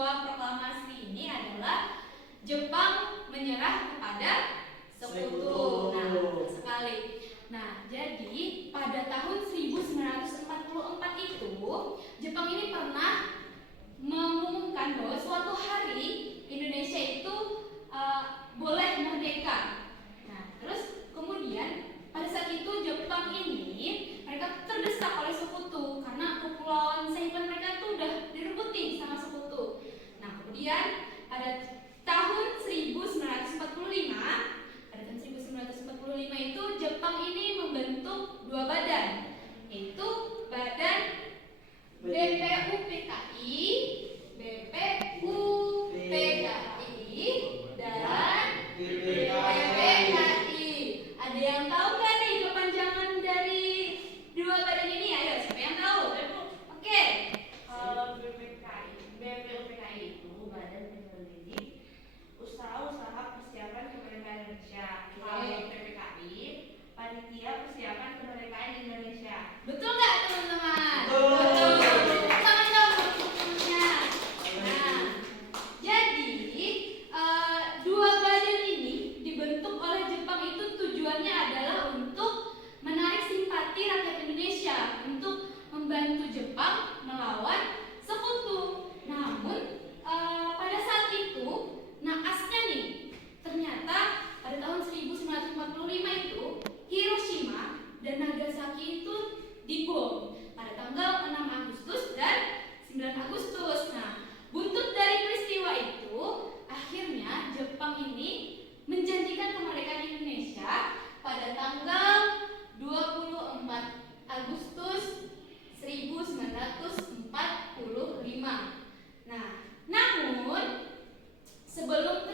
peristiwa proklamasi ini adalah Jepang menyerah kepada sekutu. Nah, sekali. Nah, jadi pada tahun 1944 itu Jepang ini pernah mengumumkan bahwa suatu hari Indonesia itu boleh merdeka. Nah, terus kemudian pada saat itu Jepang ini mereka terdesak oleh sekutu karena kepulauan Saipan mereka itu udah direbutin sama sekutu. Nah, kemudian pada tahun 1945 itu Jepang ini membentuk dua badan, yaitu badan BPUPKI, dan BPKI. Ada yang tahu nggak nih kepanjangan dari dua badan ini? Ayo, siapa yang tahu? Oke. Kalau BPUPKI itu Badan Penyelidik Usaha-usaha Persiapan Kemerdekaan Indonesia. Kalau PPKI Panitia Persiapan Kemerdekaan Indonesia. Betul nggak teman-teman? Betul. Nah, jadi dua badan ini dibentuk oleh Jepang itu tujuannya adalah untuk menarik simpati rakyat Indonesia untuk membantu Jepang melawan sekutu. Namun pada saat itu naasnya nih, ternyata pada tahun 1945 itu Hiroshima dan Nagasaki itu dibom pada tanggal 6 Agustus dan 9 Agustus. Nah, buntut dari peristiwa itu akhirnya Jepang ini menjanjikan kemerdekaan Indonesia pada tanggal 24 Agustus 1945. Nah, namun sebelum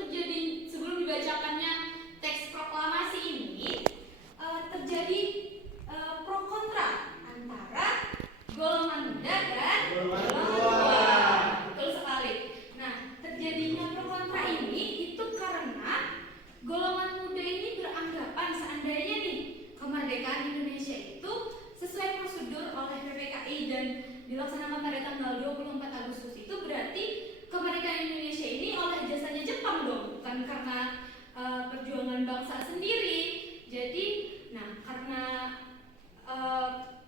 dibacakannya teks proklamasi ini terjadi pro kontra antara golongan muda dan golongan tua. Betul sekali. Nah, terjadinya pro kontra ini itu karena golongan muda ini beranggapan seandainya nih kemerdekaan Indonesia itu sesuai prosedur oleh PPKI dan dilaksanakan pada tanggal 24 Agustus itu berarti kemerdekaan Indonesia ini oleh jasanya Jepang dong, bukan karena perjuangan bangsa sendiri. Jadi, nah karena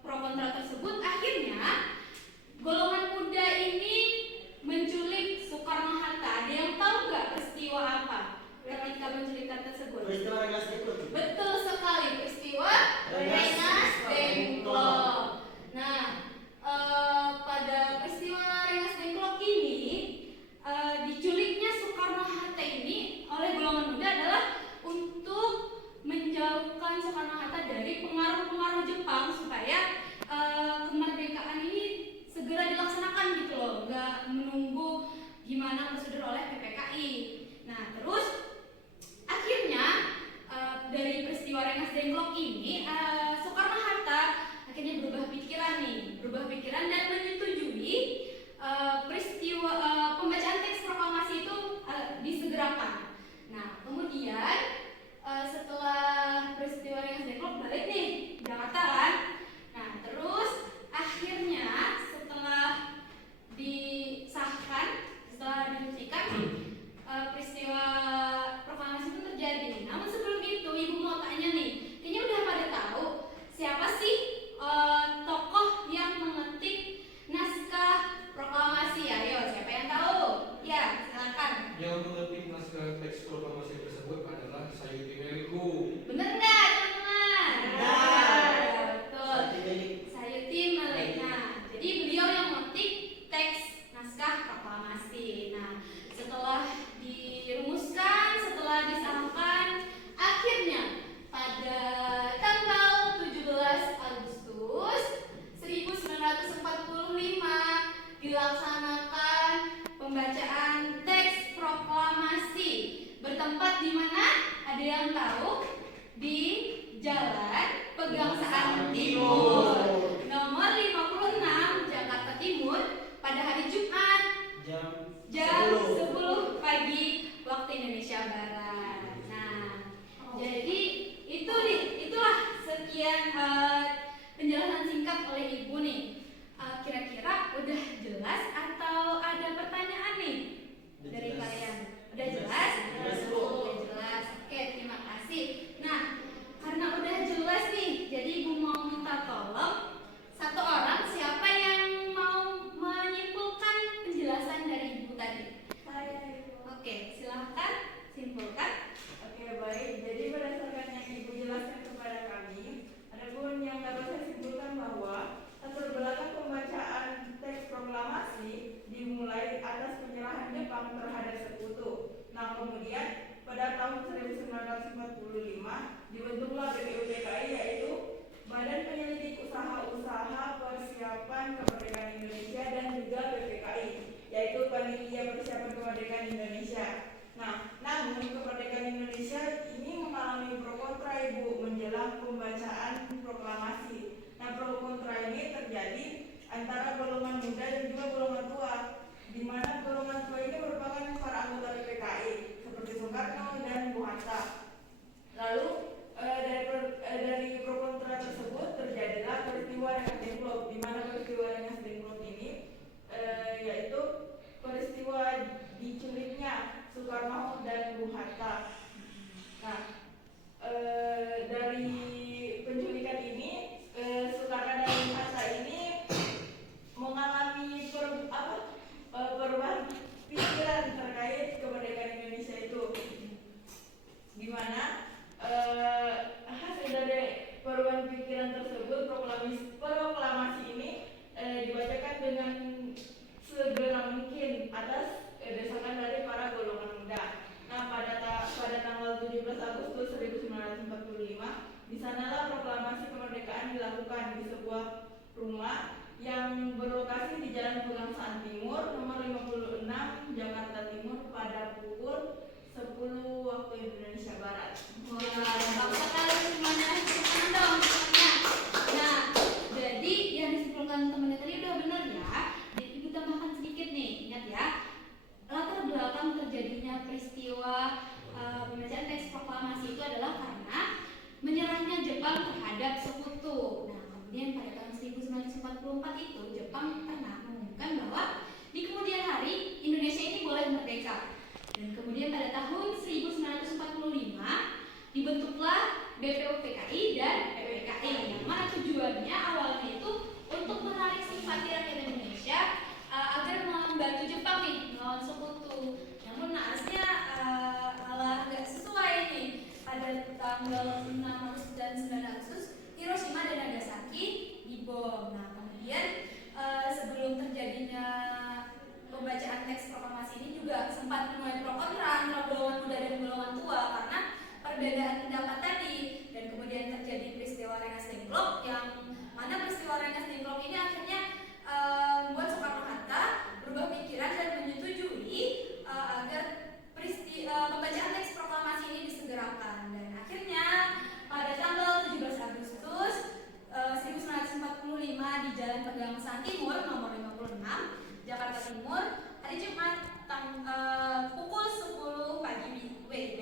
pro kontra tersebut akhirnya golongan muda ini menculik Soekarno-Hatta. Ada yang tahu nggak peristiwa apa ketika menculikan tersebut? Peristiwa Rengas Dengklok. Betul sekali, peristiwa Rengas Dengklok. Nah, pada peristiwa Rengas Dengklok ini diculiknya Soekarno-Hatta ini oleh golongan muda adalah untuk menjauhkan Soekarno-Hatta dari pengaruh-pengaruh Jepang supaya kemerdekaan ini segera dilaksanakan gitu loh, nggak menunggu gimana prosedur oleh PPKI. Nah, terus akhirnya dari peristiwa Rengas Dengklok ini Soekarno-Hatta akhirnya berubah pikiran dan menyetujui peristiwa pembacaan teks proklamasi itu disegerakan. Nah, kemudian setelah peristiwa Rengas Dengklok balik nih Jakarta kan. Nah, terus akhirnya setelah disahkan, setelah dibuktikan peristiwa proklamasi itu terjadi. Namun sebelum itu Ibu mau tanya nih, kayaknya udah pada tahu siapa sih tokoh yang mengetik naskah proklamasi? Ayo, siapa yang tahu? Ya, silakan. Yang mengetik naskah teks proklamasi tersebut adalah Sayuti Meliku. Bener nggak teman-teman? Benar. Ya, betul. Sayuti Melik. Nah, jadi beliau yang mengetik teks naskah proklamasi. Nah, setelah dirumuskan, setelah disahkan, akhirnya pada tanggal 17 Agustus 1945 dilaksanakan pembacaan teks proklamasi bertempat di mana? Ada yang tahu? Di Jalan Pegangsaan Timur nomor 56 Jakarta Timur pada hari Jumat jam 10 pagi waktu Indonesia Barat. Nah, jadi itulah sekian penjelasan singkat oleh Ibu nih. Kira-kira udah jelas atau ada pertanyaan nih? Nah, kemudian pada tahun 1945 dibentuklah BPUPKI, yaitu Badan Penyelidik Usaha-Usaha Persiapan Kemerdekaan Indonesia, dan juga BPKI, yaitu Panitia Persiapan Kemerdekaan Indonesia. Nah, namun kemerdekaan Indonesia ini mengalami pro kontra, Ibu, menjelang pembacaan proklamasi. Nah, pro kontra ini terjadi antara golongan muda dan juga golongan tua, di mana golongan tua ini merupakan para anggota PPKI seperti Soekarno dan Bung Hatta. Lalu dari pro kontra tersebut terjadilah peristiwa Rengas Dengklok, di mana peristiwa Rengas Dengklok ini yaitu peristiwa diculiknya Soekarno dan Bung Hatta. Nah, dari penculikan ini Soekarno dan Bung Hatta ini mengalami perubahan pikiran terkait kemerdekaan Indonesia itu, di mana hasil dari perubahan pikiran tersebut proklamasi ini dibacakan dengan segera mungkin atas desakan dari para golongan muda. Nah, pada tanggal 17 Agustus 1945 di sanalah proklamasi kemerdekaan dilakukan di sebuah rumah yang berlokasi di Jalan Pegangsaan Timur nomor 56 Jakarta Timur pada pukul 10 waktu Indonesia Barat. Wah, lengkap sekali semuanya. Senang dong semuanya. Nah, jadi yang disimpulkan temannya tadi udah benar ya. Jadi ibu tambahkan sedikit nih, ingat ya. Latar belakang terjadinya peristiwa pembacaan teks proklamasi itu adalah karena menyerahnya Jepang terhadap sekutu. Nah, kemudian pada tahun 1944 itu Jepang pernah mengumumkan bahwa di kemudian hari Indonesia ini boleh merdeka. Dan kemudian pada tahun 1945 dibentuklah BPUPKI dan PPKI, yang mana tujuannya awalnya itu untuk menarik simpati rakyat Indonesia agar membantu Jepang nih melawan sekutu. Namun naasnya malah nggak sesuai nih. Pada tanggal 6 Agustus dan 9 Agustus Hiroshima dan Nagasaki dibom. Nah, kemudian sebelum terjadinya pembacaan teks proklamasi ini juga sempat menuai pro kontra antara golongan muda dan golongan tua karena perbedaan pendapat tadi, dan kemudian terjadi peristiwa Rengas Dengklok, yang mana peristiwa Rengas Dengklok ini akhirnya membuat Soekarno Hatta berubah pikiran dan menyetujui agar pembacaan teks proklamasi ini disegerakan, dan akhirnya pada tanggal 17 Agustus 1945 di Jalan Pegangsaan Timur nomor 56 Jakarta Timur, hari Jumat pukul 10 pagi WIB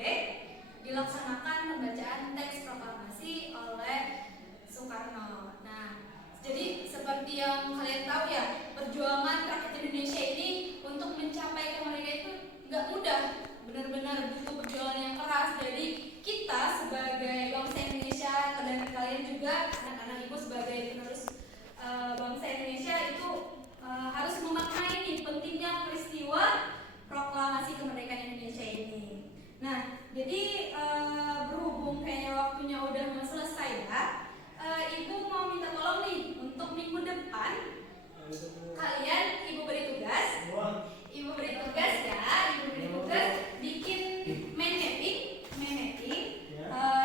dilaksanakan pembacaan teks proklamasi oleh Soekarno. Nah, jadi seperti yang kalian tahu ya, perjuangan rakyat Indonesia ini untuk mencapai kemerdekaan itu nggak mudah, benar-benar butuh perjuangan yang keras. Jadi kita sebagai bangsa Indonesia dan kalian juga anak-anak ibu sebagai penerus bangsa Indonesia itu harus memaknai nih pentingnya peristiwa proklamasi kemerdekaan Indonesia ini. Nah, jadi berhubung kayaknya waktunya udah mau selesai ya, ibu mau minta tolong nih untuk minggu depan kalian ibu beri tugas bikin main mapping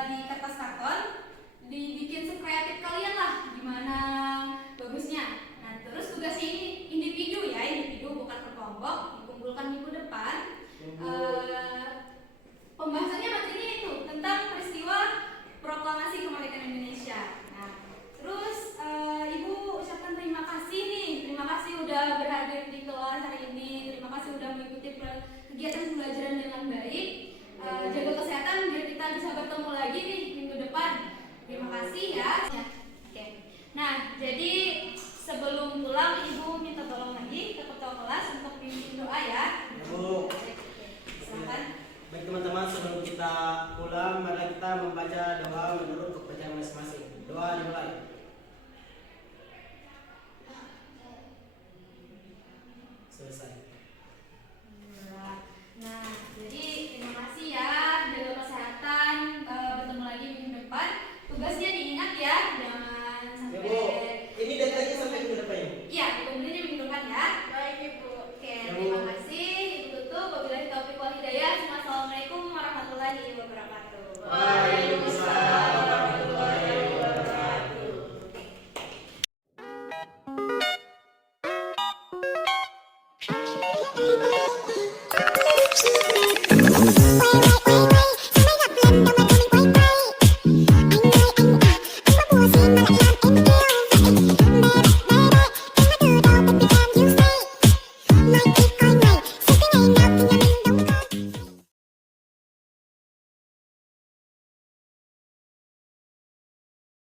di kertas karton, dibikin sekreatif kalian lah gimana bagusnya. Nah, terus tugas ini individu bukan per kelompok, dikumpulkan minggu depan. Pembahasannya materinya itu tentang peristiwa proklamasi kemerdekaan Indonesia. Nah, terus ibu ucapkan terima kasih udah berhadir di kelas hari ini, terima kasih udah mengikuti kegiatan pembelajaran dengan baik. Jaga kesehatan biar kita bisa bertemu lagi nih minggu depan. Terima kasih ya. Oke. Nah, jadi sebelum pulang ibu minta tolong lagi ke ketua kelas untuk pimpin doa ya. Bu. Silakan. Baik teman-teman, sebelum kita pulang, mari kita membaca doa menurut kepercayaan masing-masing. Doa dimulai. Selesai. Nah, jadi terima kasih ya, jaga kesehatan, bertemu lagi minggu depan. Tugasnya diingat ya,